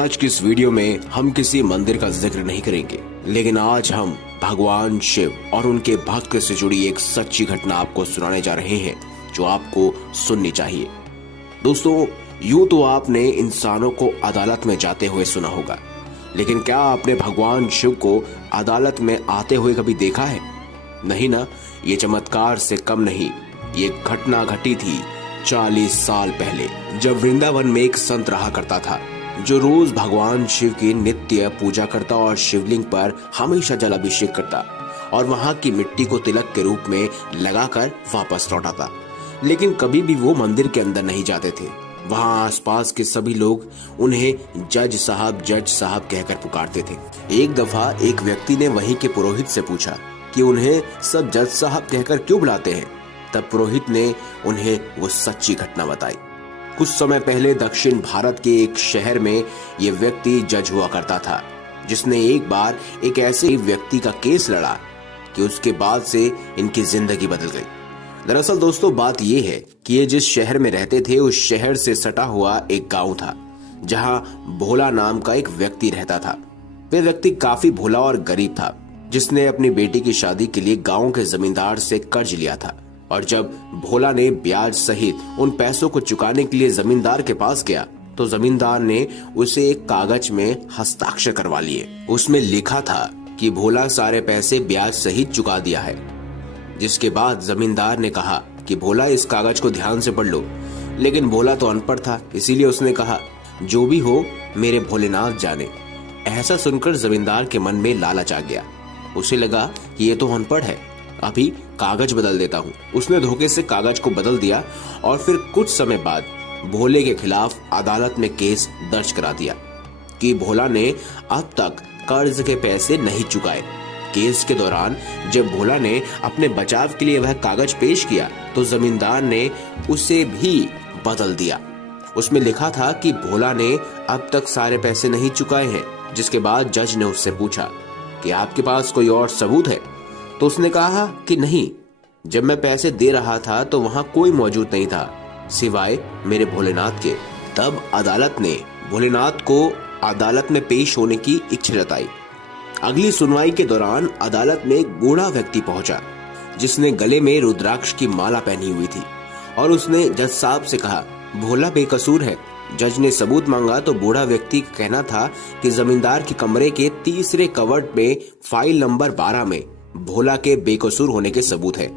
आज की इस वीडियो में हम किसी मंदिर का जिक्र नहीं करेंगे, लेकिन आज हम भगवान शिव और उनके भक्त से जुड़ी एक सच्ची घटना आपको सुनाने जा रहे हैं जो आपको सुननी चाहिए। दोस्तों, यूं तो आपने इंसानों को अदालत में जाते हुए सुना होगा, लेकिन क्या आपने भगवान शिव को अदालत में आते हुए कभी देखा है? नहीं ना। ये चमत्कार से कम नहीं। ये घटना घटी थी 40 साल पहले, जब वृंदावन में एक संत रहा करता था जो रोज भगवान शिव की नित्य पूजा करता और शिवलिंग पर हमेशा जलाभिषेक करता और वहां की मिट्टी को तिलक के रूप में लगाकर वापस लौटाता। लेकिन कभी भी वो मंदिर के अंदर नहीं जाते थे। वहां आसपास के सभी लोग उन्हें जज साहब कहकर पुकारते थे। एक दफा एक व्यक्ति ने वहीं के पुरोहित से पूछा कि उन्हें सब जज साहब कहकर क्यों बुलाते हैं। तब पुरोहित ने उन्हें वो सच्ची घटना बताई। कुछ समय पहले दक्षिण भारत के एक शहर में ये व्यक्ति जज हुआ करता था, जिसने एक बार एक ऐसे व्यक्ति का केस लड़ा कि उसके बाद से इनकी जिंदगी बदल गई। दरअसल दोस्तों, बात ये है कि ये जिस शहर में रहते थे उस शहर से सटा हुआ एक गांव था जहां भोला नाम का एक व्यक्ति रहता था। वह व्यक्ति काफी भोला और गरीब था, जिसने अपनी बेटी की शादी के लिए गांव के जमींदार से कर्ज लिया था। और जब भोला ने ब्याज सहित उन पैसों को चुकाने के लिए जमींदार के पास गया तो जमींदार ने उसे एक कागज में हस्ताक्षर करवा लिए। उसमें लिखा था कि भोला सारे पैसे ब्याज सहित चुका दिया है। जिसके बाद जमींदार ने कहा कि भोला, इस कागज को ध्यान से पढ़ लो। लेकिन भोला तो अनपढ़ था, इसीलिए उसने कहा, जो भी हो मेरे भोलेनाथ जाने। ऐसा सुनकर जमींदार के मन में लालच आ गया। उसे लगा कि ये तो अनपढ़ है, अभी कागज बदल देता हूँ। उसने धोखे से कागज को बदल दिया और फिर कुछ समय बाद भोले के खिलाफ अदालत में केस दर्ज करा दिया कि भोला ने अब तक कर्ज के पैसे नहीं चुकाए। केस के दौरान जब भोला ने अपने बचाव के लिए वह कागज पेश किया तो जमींदार ने उसे भी बदल दिया। उसमें लिखा था कि भोला ने अब तक सारे पैसे नहीं चुकाए हैं। जिसके बाद जज ने उससे पूछा कि आपके पास कोई और सबूत है? तो उसने कहा कि नहीं, जब मैं पैसे दे रहा था तो वहां कोई मौजूद नहीं था सिवाय मेरे भोलेनाथ के। तब अदालत ने भोलेनाथ को अदालत में पेश होने की इच्छा जताई। अगली सुनवाई के दौरान अदालत में एक बूढ़ा व्यक्ति पहुंचा जिसने गले में रुद्राक्ष की माला पहनी हुई थी और उसने जज साहब से कहा, भोला बेकसूर है। जज ने सबूत मांगा तो बूढ़ा व्यक्ति का कहना था कि जमींदार के कमरे के तीसरे कवर्ट में फाइल नंबर 12 में भोला के बेकसूर होने के सबूत है।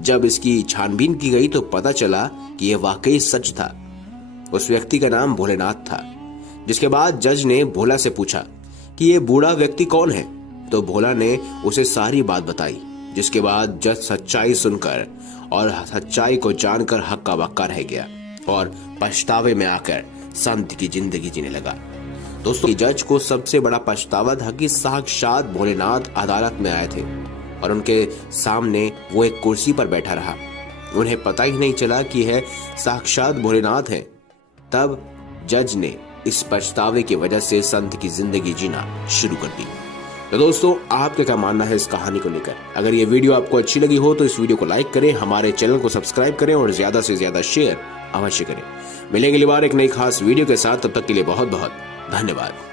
जब इसकी छानबीन की गई तो पता चला कि यह वाकई सच था। उस व्यक्ति का नाम भोलेनाथ था। जिसके बाद जज ने भोला से पूछा कि यह बूढ़ा व्यक्ति कौन है। तो भोला ने उसे सारी बात बताई। जिसके बाद जज सच्चाई सुनकर और सच्चाई को जानकर हक्का बक्का रह गया और पछतावे में आकर संत की जिंदगी जीने लगा। दोस्तों, जज को सबसे बड़ा पछतावा था कि साक्षात भोलेनाथ अदालत में आए थे और उनके सामने वो एक कुर्सी पर बैठा रहा। उन्हें पता ही नहीं चला कि यह साक्षात भोलेनाथ है। तब जज ने इस पछतावे की वजह से संत की जिंदगी जीना शुरू कर दी। तो दोस्तों, आपका क्या मानना है इस कहानी को लेकर? अगर ये वीडियो आपको अच्छी लगी हो तो इस वीडियो को लाइक करें, हमारे चैनल को सब्सक्राइब करें और ज्यादा से ज्यादा शेयर अवश्य करें। मिलेंगे अगली बार एक नई खास वीडियो के साथ। तब तक के लिए बहुत बहुत धन्यवाद।